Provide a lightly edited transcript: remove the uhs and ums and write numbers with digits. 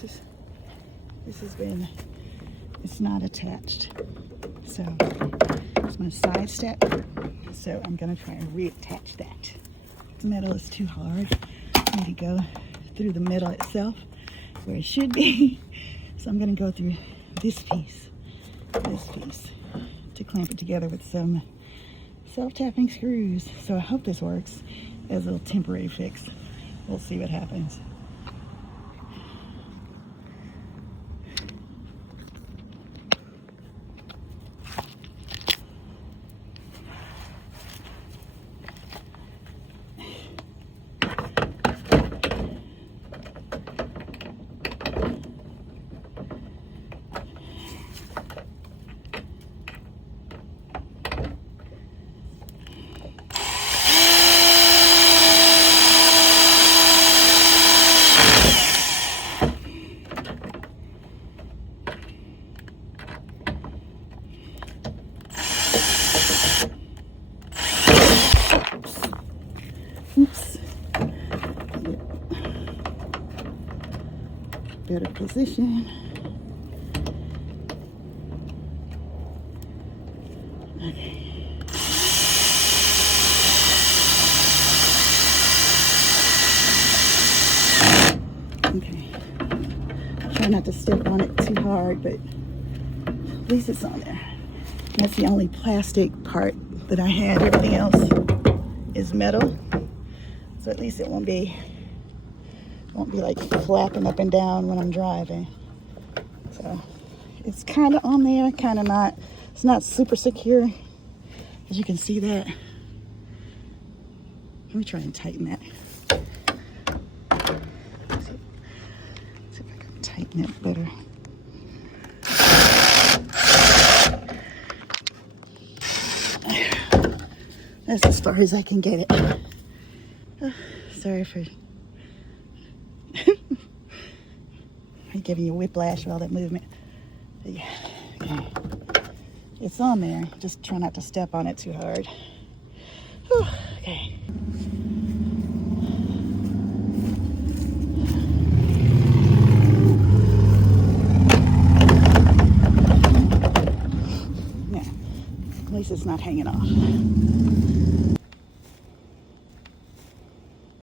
This has been, it's not attached. So it's my side step. So I'm gonna try and reattach that. The metal is too hard. I need to go through the metal itself where it should be. So I'm gonna go through this piece to clamp it together with some self-tapping screws. So I hope this works as a little temporary fix. We'll see what happens. Oops. Better position. Okay. Okay. Try not to step on it too hard, but at least it's on there. That's the only plastic part that I had. Everything else is metal. So at least it won't be like flapping up and down when I'm driving. So it's kind of on there, kind of not. It's not super secure, as you can see that. Let me try and tighten that. See if I can tighten it better. That's as far as I can get it. Sorry for giving you whiplash with all that movement. But yeah, okay. It's on there. Just try not to step on it too hard. Whew, okay. Yeah, at least it's not hanging off.